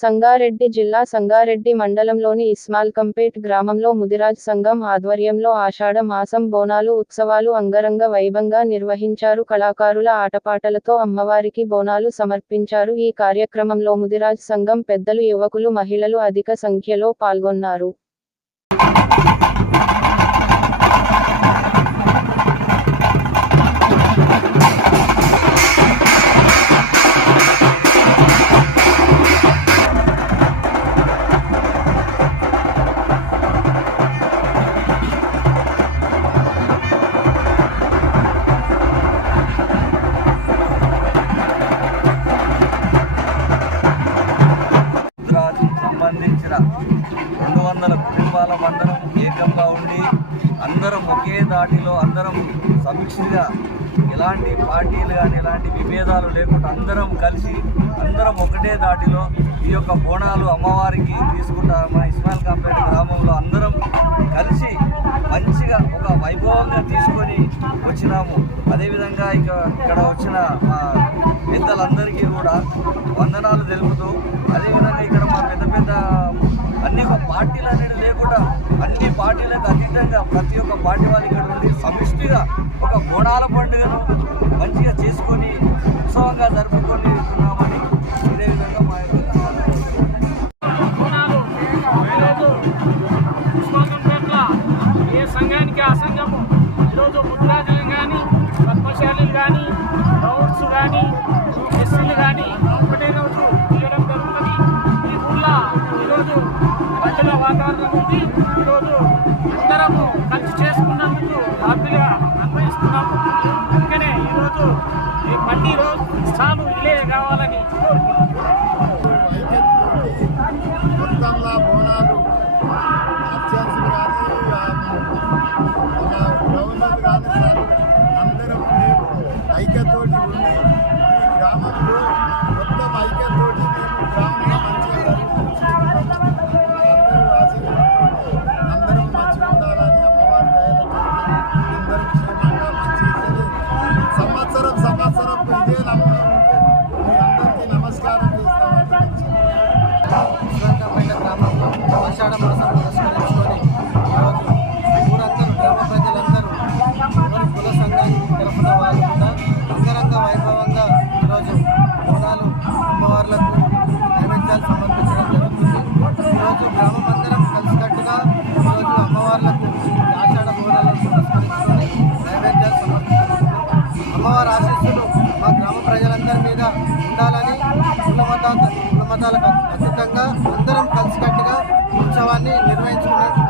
సంగారెడ్డి జిల్లా సంగారెడ్డి మండలంలోని ఇస్మాల్కంపేట్ గ్రామంలో ముదిరాజ్ సంఘం ఆధ్వర్యంలో ఆషాఢ మాసం బోనాలు ఉత్సవాలు అంగరంగ వైభవంగా నిర్వహించారు. కళాకారుల ఆటపాటలతో అమ్మవారికి బోనాలు సమర్పించారు. ఈ కార్యక్రమంలో ముదిరాజ్ సంఘం పెద్దలు, యువకులు, మహిళలు అధిక సంఖ్యలో పాల్గొన్నారు. సంబంధించిన 200 కుటుంబాల అందరం ఏకంగా ఉండి అందరం ఒకే దాటిలో అందరం సమిష్టిగా ఎలాంటి పార్టీలు కానీ ఎలాంటి విభేదాలు లేకుండా అందరం కలిసి అందరం ఒకటే దాటిలో ఈ యొక్క బోనాలు అమ్మవారికి తీసుకుంటారు. మా ఇస్మాల్కంపేట గ్రామంలో అందరం కలిసి మంచిగా ఒక వైభవంగా తీసుకొని వచ్చినాము. అదేవిధంగా ఇక్కడ వచ్చిన మా పెద్దలందరికీ కూడా వందనాలు తెలుపుతూ, అదేవిధంగా ఇక్కడ మా పెద్ద అన్ని పార్టీలు అనేది లేకుండా అన్ని పార్టీలకు అతీతంగా ప్రతి ఒక్క పార్టీ వాళ్ళు ఇక్కడ ఉండి సమిష్టిగా ఒక బోనాల పండుగను మంచిగా చేసుకొని ఉత్సవంగా జరుపుకొని ఉన్నామని ఇదే విధంగా మా యొక్క ఏ సంఘానికి ఆ సంఘము ఈరోజు ముద్రాజులు కానీ, పద్మశాలీలు కానీ, రౌడ్స్ కానీ, ఎస్సీలు కానీ ఒకటే రోజు తీయడం జరుగుతుంది. ఈ ఊళ్ళో ఈరోజు పండుగ వాతావరణం ఉంది. ఈరోజు అందరము కలిసి చేసుకున్నందుకు హ్యాపీగా అన్వయిస్తున్నాము. అందుకనే ఈరోజు ఈ ప్రతి రోజు సార్లు ఇలే కావాలని మొత్తంగా బోనాలు అత్యావసరం కానీ గవర్నమెంట్ కానీ అందరం ఐక్యతోటి ఉండి ఈ గ్రామంలో మొత్తం ఐక్యతోటి మేము గ్రామంలో మంచిగా అందరూ ఆశీర్వాదంతో అందరం మంచిగా ఉండాలని అమ్మవారి దయలతో అందరం క్షేమంగా మంచి సంవత్సరం ఇదే నమ్మకం ఉంటే మీ అందరికీ నమస్కారం చేస్తామని ఇస్మాల్కంపేట గ్రామంలో ఆషాఢ మాసం పురస్కరించుకొని ఈరోజు ఊరందరూ గ్రామ ప్రజలందరూ ఎవరి కుల సంఘానికి తరఫున వారు కూడా అంగరంగ వైభవంగా ఈరోజు బోనాలు అమ్మవార్లకు నైవేద్యాలు సమర్పించడం జరుగుతుంది. ఈరోజు గ్రామమందరం కలిసికట్టుగా ఈరోజు అమ్మవార్లకు ఆషాఢ బోనాలను పురస్కరించుకొని నైవేద్యాలు సమర్పిస్తున్నారు. అమ్మవారి ఆశీస్సులు మా గ్రామ ప్రజలందరి మీద ఉండాలని కుల మతాలకు అతీతంగా అందరం కలిసికట్టుగా ఉత్సవాన్ని నిర్వహించుకున్నట్టు